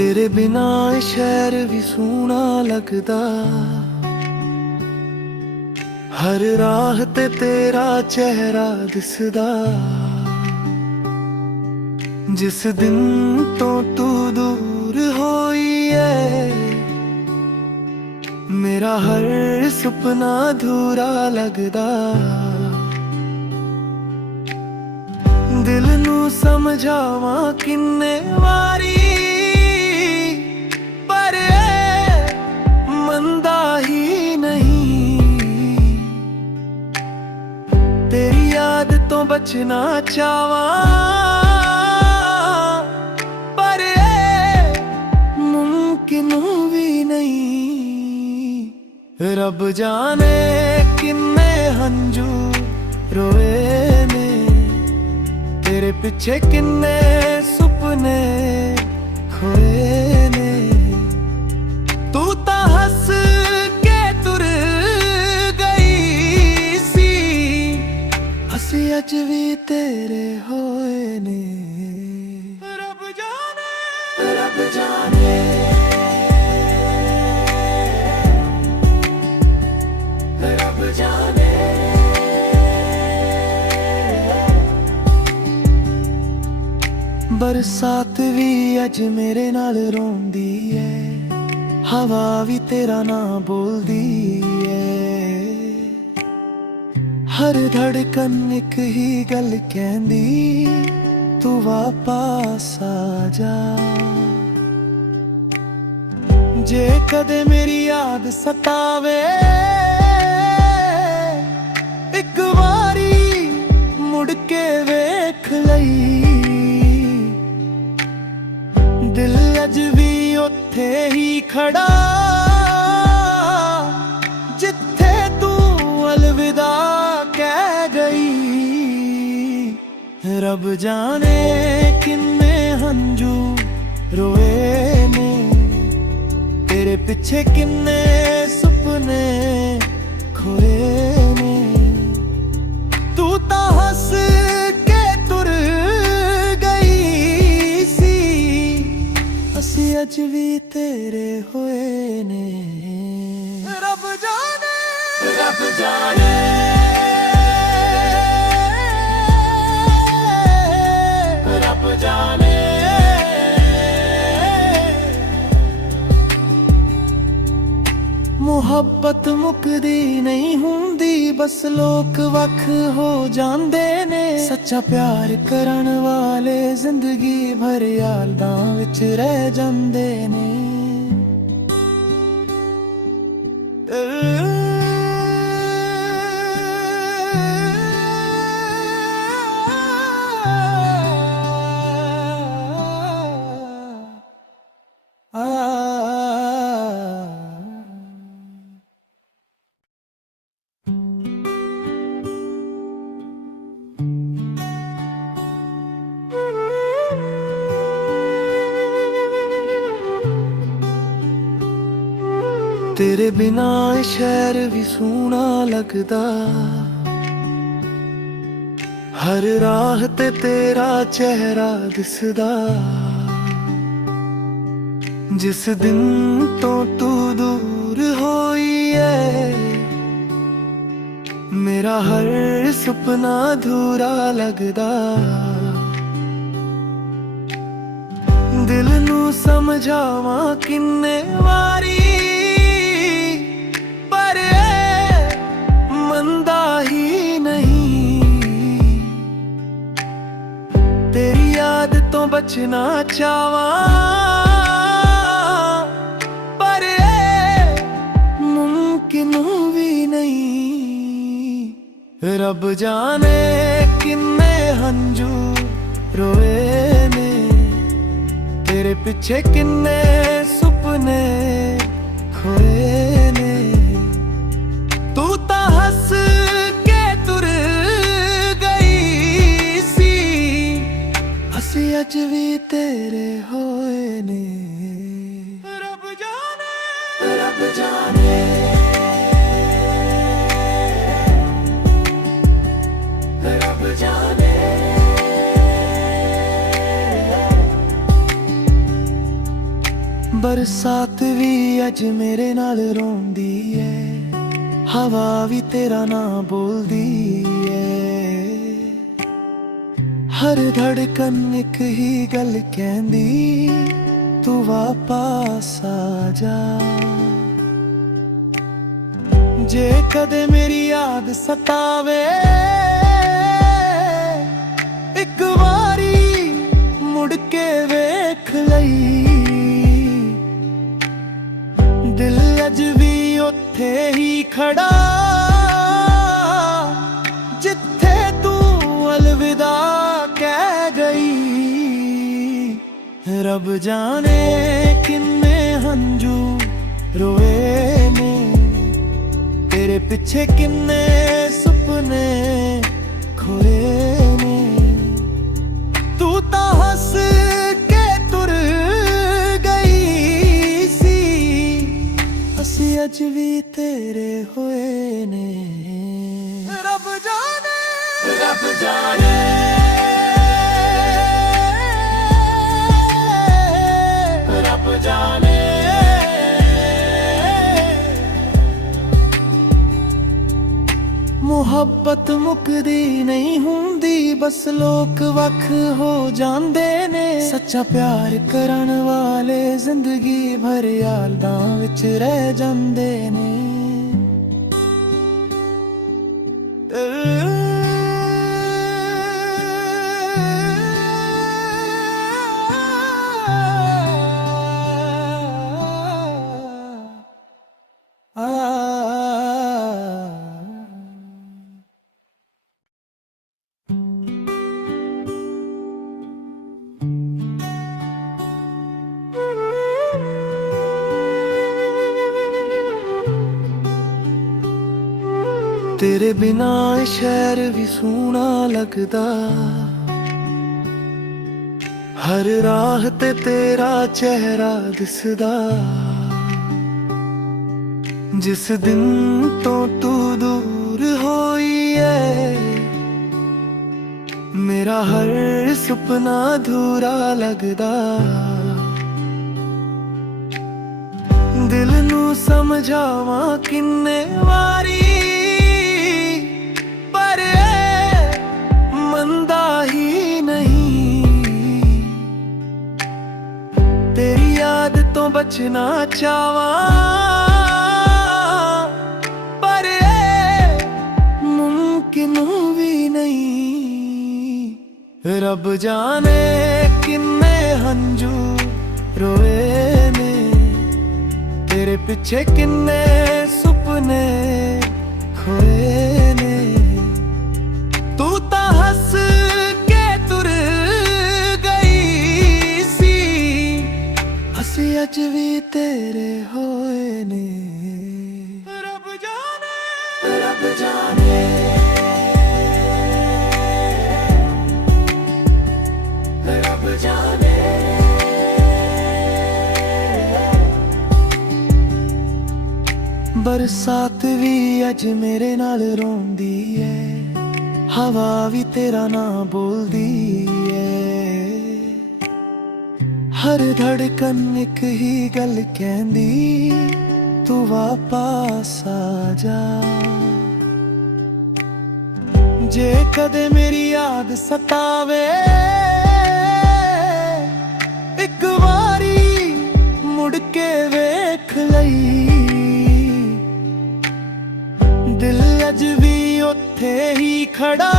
तेरे बिना ये शहर भी सोहना लगदा। हर राह ते तेरा चेहरा दिसदा। जिस दिन तो तू दूर होई है, मेरा हर सुपना अधूरा लगदा। दिल नू समझावा किन्ने वारी, पर मंदा ही नहीं। तेरी याद तो बचना चाहवा, पर मुमकिन भी नहीं। रब जाने किन्ने हंजू रोए ने, तेरे पिछे किन्ने सुपने खोए ने। तू ता हंस के तुर गई सी, हसी अज भी तेरे होए ने। रब जाने, रब जाने, रब जाने। बरसात भी अज मेरे नाल रोंदी है, हवा भी तेरा ना बोलदी है। हर धड़कन एक ही गल कहंदी, तू वापस आ जा। जे कदे मेरी याद सतावे, एक बारी मुड़ के वेख लई। दिल अज भी उत्थे ही खड़ा, जिथे तू अलविदा कह गई। रब जाने किन्ने हंजू रोए ने, तेरे पिछे किन्ने सुपने खोए ने। तू ता हंस के तुर गई सी, हसी अज भी तेरे होए ने। रब जाने, रब जाने, रब जाने। मुहब्बत मुकदी नहीं हुंदी, बस लोक वख हो जांदे ने। सच्चा प्यार करन वाले जिंदगी भर यादां विच रह जांदे ने। तेरे बिना ये शहर भी सोहना लगदा। हर राह ते तेरा चेहरा दिसदा। जिस दिन तो तू दूर होई है, मेरा हर सुपना अधूरा लगदा। दिल नू समझावा किन्ने वारी, मंदा ही नहीं। तेरी याद तो बचना चाहवा, पर मुमकिन भी नहीं। रब जाने किन्ने हंजू रोए ने, तेरे पिछे किन्ने सुपने खोए ने। तू ता हंस के तुर गई सी, हसी अज भी तेरे होए ने। रब जाने, रब जाने, रब जाने। ਬਰਸਾਤ ਵੀ ਅੱਜ ਮੇਰੇ ਨਾਲ ਰੋਂਦੀ ਏ, ਹਵਾ ਵੀ ਤੇਰਾ ਨਾਂ ਬੋਲਦੀ ਏ। ਹਰ ਧੜਕਨ ਇੱਕ ਹੀ ਗੱਲ ਕਹਿੰਦੀ, ਤੂੰ ਵਾਪਸ ਆ ਜਾ। ਜੇ ਕਦੇ ਮੇਰੀ ਯਾਦ ਸਤਾਵੇ, ਇੱਕ ਵਾਰੀ ਮੁੜ ਕੇ ਵੇਖ ਲਈ। ਦਿਲ ਅੱਜ ਵੀ ਉੱਥੇ ਹੀ ਖੜਾ, ਜਿੱਥੇ ਤੂੰ ਅਲਵਿਦਾ ਕਹਿ ਗਈ। ਰੱਬ ਜਾਣੇ ਕਿੰਨੇ ਹੰਝੂ ਰੋਏ ਨੇ, ਤੇਰੇ ਪਿੱਛੇ ਕਿੰਨੇ ਸੁਪਨੇ ਖੋਏ ਨੇ। ਤੂੰ ਤਾਂ ਹੱਸ ਕੇ ਤੁਰ ਗਈ ਸੀ, ਅਸੀਂ ਅੱਜ ਵੀ ਤੇਰੇ ਹੋਏ ਨੇ। ਰੱਬ ਜਾਣੇ, ਰੱਬ ਜਾਣੇ, ਰੱਬ ਜਾਣੇ। ਮੁਹੱਬਤ ਮੁੱਕਦੀ ਨਹੀਂ ਹੁੰਦੀ, ਬਸ ਲੋਕ ਵੱਖ ਹੋ ਜਾਂਦੇ ਨੇ। ਸੱਚਾ ਪਿਆਰ ਕਰਨ ਵਾਲੇ ਜ਼ਿੰਦਗੀ ਭਰ ਯਾਦਾਂ ਵਿੱਚ ਰਹਿ ਜਾਂਦੇ ਨੇ। ਤੇਰੇ ਬਿਨਾ ਇਹ ਸ਼ਹਿਰ ਵੀ ਸੋਹਣਾ ਲੱਗਦਾ, ਹਰ ਰਾਹ ਤੇ ਤੇਰਾ ਚਿਹਰਾ ਦਿਸਦਾ। ਜਿਸ ਦਿਨ ਤੋਂ ਤੂੰ ਦੂਰ ਹੋਈ ਏ, ਮੇਰਾ ਹਰ ਸੁਪਨਾ ਅਧੂਰਾ ਲੱਗਦਾ। ਦਿਲ ਨੂੰ ਸਮਝਾਵਾਂ ਕਿੰਨੇ ਵਾਰੀ, ਮੰਨਦਾ ਹੀ ਨਹੀਂ। ਤੇਰੀ ਯਾਦ ਤੋਂ ਬਚਣਾ ਚਾਹਾਂ, ਪਰ ਮੁਮਕਿਨ ਵੀ ਨਹੀਂ। ਰੱਬ ਜਾਣੇ ਕਿੰਨੇ ਹੰਝੂ ਰੋਏ ਨੇ, ਤੇਰੇ ਪਿੱਛੇ ਕਿੰਨੇ ਸੁਪਨੇ ਖੋਏ ਨੇ। ਤੂੰ ਤਾਂ ਹੱਸ ਕੇ ਤੁਰ ਗਈ ਸੀ, ਅਸੀਂ ਅੱਜ ਵੀ ਤੇਰੇ ਹੋਏ ਨੇ। ਰੱਬ ਜਾਣੇ, ਰੱਬ ਜਾਣੇ, ਰੱਬ ਜਾਣੇ। ਬਰਸਾਤ ਵੀ ਅੱਜ ਮੇਰੇ ਨਾਲ ਰੋਂਦੀ ਏ, ਹਵਾ ਵੀ ਤੇਰਾ ਨਾਂ ਬੋਲਦੀ ਏ। ਹਰ ਧੜਕਨ ਇੱਕ ਹੀ ਗੱਲ ਕਹਿੰਦੀ, ਤੂੰ ਵਾਪਸ ਆ ਜਾ। ਜੇ ਕਦੇ ਮੇਰੀ ਯਾਦ ਸਤਾਵੇ, ਇੱਕ ਵਾਰੀ ਮੁੜ ਕੇ ਵੇਖ ਲਈ। ਦਿਲ ਅੱਜ ਵੀ ਉੱਥੇ ਹੀ ਖੜਾ,